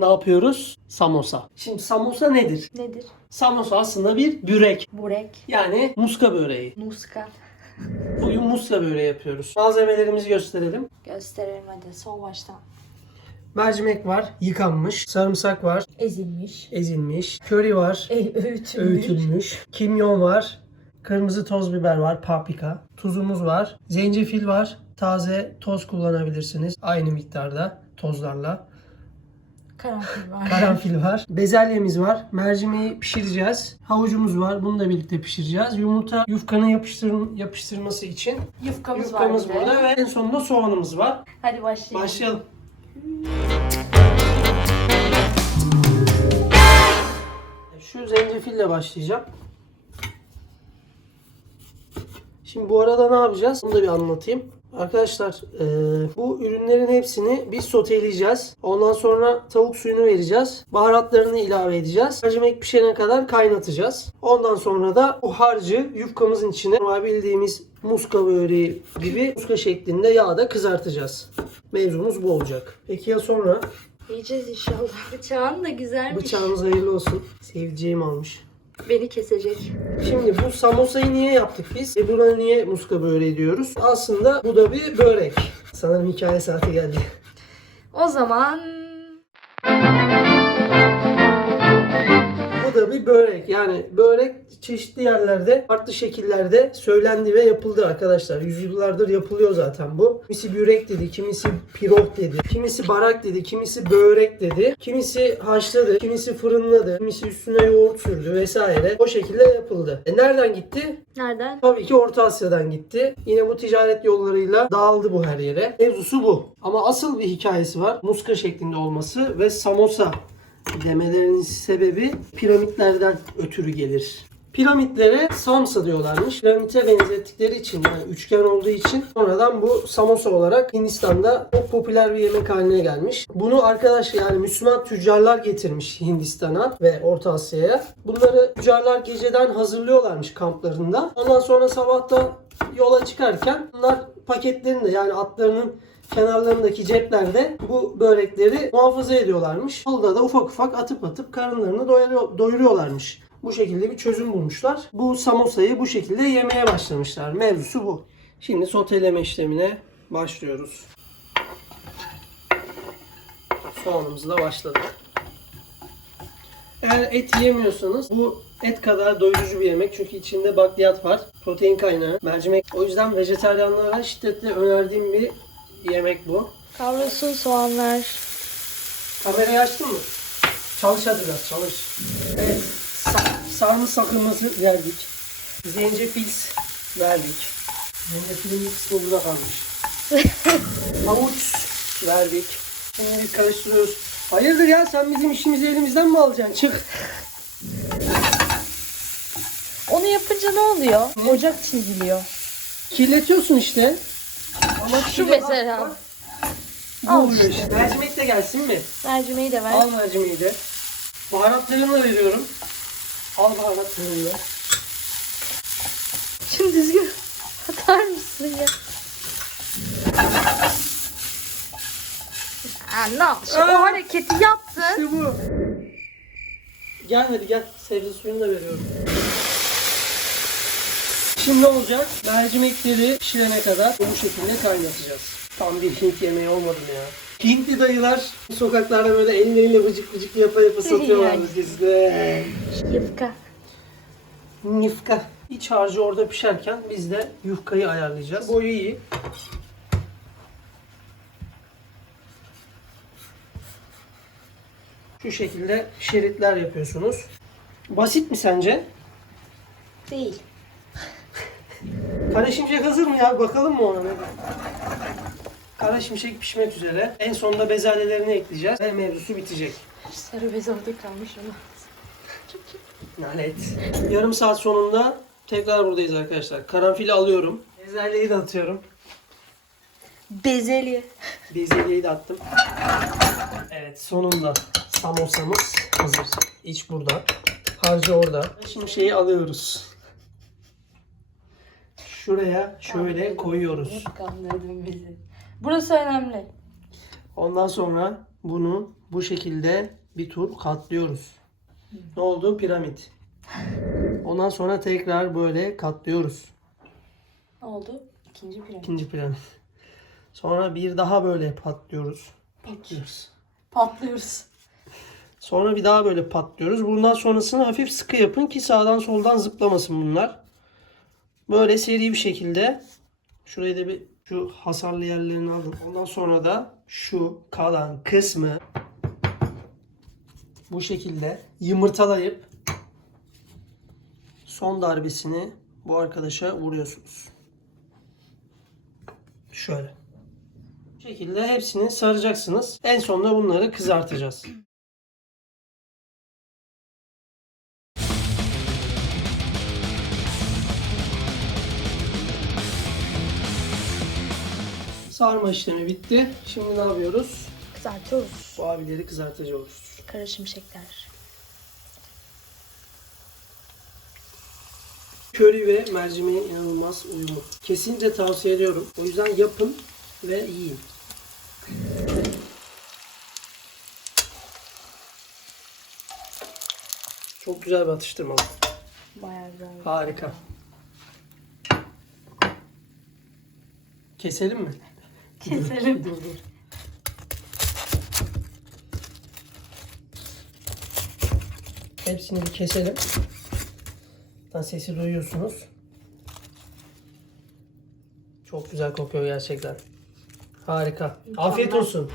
ne yapıyoruz? Samosa. Şimdi samosa nedir? Nedir? Samosa aslında bir börek. Burek. Yani muska böreği. Muska. Bugün muska böreği yapıyoruz. Malzemelerimizi gösterelim. Gösterelim hadi son baştan. Mercimek var, yıkanmış. Sarımsak var, Ezilmiş. ezilmiş. Köri var, E, öğütülmüş. öğütülmüş. Kimyon var. Kırmızı toz biber var, paprika. Tuzumuz var. Zencefil var. Taze toz kullanabilirsiniz. Aynı miktarda tozlarla. Karanfil var. Karanfil var. Bezelyemiz var. Mercimeği pişireceğiz. Havucumuz var. Bunu da birlikte pişireceğiz. Yumurta yufkanın yapıştır yapıştırması için Yufkamız, yufkamız var burada ve en sonunda soğanımız var. Hadi başlayalım. Başlayalım. Şu zencefille başlayacağım. Şimdi bu arada ne yapacağız? Onu da bir anlatayım. Arkadaşlar eee, bu ürünlerin hepsini biz soteleyeceğiz. Ondan sonra tavuk suyunu vereceğiz. Baharatlarını ilave edeceğiz. Mercimek pişene kadar kaynatacağız. Ondan sonra da bu harcı yufkamızın içine normal bildiğimiz muska böreği gibi muska şeklinde yağda kızartacağız. Mevzumuz bu olacak. Peki ya sonra? Yiyeceğiz inşallah. Bıçağın da güzelmiş. Bıçağımız hayırlı olsun. Sevdiceğim almış. Beni kesecek. Şimdi bu samosayı niye yaptık biz? E buna niye muska böreği diyoruz? Aslında bu da bir börek. Sanırım hikaye saati geldi. O zaman da bir börek. Yani börek çeşitli yerlerde, farklı şekillerde söylendi ve yapıldı arkadaşlar. Yüzyıllardır yapılıyor zaten bu. Kimisi börek dedi, kimisi pirog dedi, kimisi barak dedi, kimisi börek dedi, kimisi haşladı, kimisi fırınladı, kimisi üstüne yoğurt sürdü vesaire. O şekilde yapıldı. E nereden gitti? nereden? Tabii ki Orta Asya'dan gitti. Yine bu ticaret yollarıyla dağıldı bu her yere. Mevzusu bu. Ama asıl bir hikayesi var. Muska şeklinde olması ve samosa demelerinin sebebi piramitlerden ötürü gelir. Piramitlere samsa diyorlarmış. Piramite benzettikleri için yani üçgen olduğu için sonradan bu samosa olarak Hindistan'da çok popüler bir yemek haline gelmiş. Bunu arkadaş yani Müslüman tüccarlar getirmiş Hindistan'a ve Orta Asya'ya. Bunları tüccarlar geceden hazırlıyorlarmış kamplarında. Ondan sonra sabahta yola çıkarken bunlar paketlerinde yani atlarının kenarlarındaki ceplerde bu börekleri muhafaza ediyorlarmış. Yolda da ufak ufak atıp atıp karınlarını doyuruyor- doyuruyorlarmış. Bu şekilde bir çözüm bulmuşlar. Bu samosayı bu şekilde yemeye başlamışlar. Mevzusu bu. Şimdi soteleme işlemine başlıyoruz. Soğanımızla başladık. Eğer et yemiyorsanız bu et kadar doyurucu bir yemek. Çünkü içinde bakliyat var. Protein kaynağı, mercimek. O yüzden vejetaryenlere şiddetle önerdiğim bir yemek bu. Kavrulsun soğanlar. Kamerayı açtın mı? Çalış hadi biraz çalış. Evet. Sa- sarımsakımızı verdik. Zencefil verdik. Zencefilin kısmı burada kalmış. Havuç verdik. Şimdi karıştırıyoruz. Hayırdır ya sen bizim işimizi elimizden mi alacaksın? Çık. Onu yapınca ne oluyor? Ocak çiziliyor. Kirletiyorsun işte. Ama Şu mesela. Bu Al oluyor işte. Mercimek de gelsin mi? Mercimeği de ver. Al mercimeği de. Baharatlarını da veriyorum. Al baharatlarını da. Şunu düzgün atar mısın ya? Aa, ne yaptın? O Aa! hareketi yaptın. İşte bu. Gel hadi gel. Sebze suyunu da veriyorum. Şimdi ne olacak? Mercimekleri pişirene kadar bu şekilde kaynatacağız. Tam bir Hint yemeği olmadı mı ya? Hintli dayılar sokaklarda böyle elleriyle vıcık vıcık yapa yapa satıyorlardı bizde. Yufka. Yufka. İç harcı orada pişerken biz de yufkayı ayarlayacağız. Boyu iyi. Şu şekilde şeritler yapıyorsunuz. Basit mi sence? Değil. Kara şimşek hazır mı ya? Bakalım mı ona? Kara şimşek pişmek üzere. En sonunda bezelyelerini ekleyeceğiz ve mevzusu bitecek. Sarı bez orada kalmış ama. Lanet. Yarım saat sonunda tekrar buradayız arkadaşlar. Karanfili alıyorum. Bezelyeyi de atıyorum. Bezelye. Bezelyeyi de attım. Evet sonunda samosamız hazır. İç burada. Harcı orada. Şimdi şeyi alıyoruz. Şuraya şöyle koyuyoruz. Hep kandırdın bizi. Burası önemli. Ondan sonra bunu bu şekilde bir tur katlıyoruz. Ne oldu? Piramit. Ondan sonra tekrar böyle katlıyoruz. Ne oldu? İkinci piramit. İkinci piramit. Sonra bir daha böyle patlıyoruz. Patlıyoruz. Patlıyoruz. Sonra bir daha böyle patlıyoruz. Bundan sonrasını hafif sıkı yapın ki sağdan soldan zıplamasın bunlar. Böyle seri bir şekilde şurayı da bir şu hasarlı yerlerini alın. Ondan sonra da şu kalan kısmı bu şekilde yumurtalayıp son darbesini bu arkadaşa vuruyorsunuz. Şöyle. Bu şekilde hepsini saracaksınız. En sonunda bunları kızartacağız. Sarma işlemi bitti. Şimdi ne yapıyoruz? Kızartıyoruz. Bu abileri kızartacağız. Kara şimşekler. Köri ve mercimeğin inanılmaz uyumu. Kesinlikle tavsiye ediyorum. O yüzden yapın ve yiyin. Çok güzel bir atıştırma. Bayağı güzel. Harika. Keselim mi? Keselim. Dur dur. Hepsini bir keselim. Zaten sesi duyuyorsunuz. Çok güzel kokuyor gerçekten. Harika. Afiyet olsun.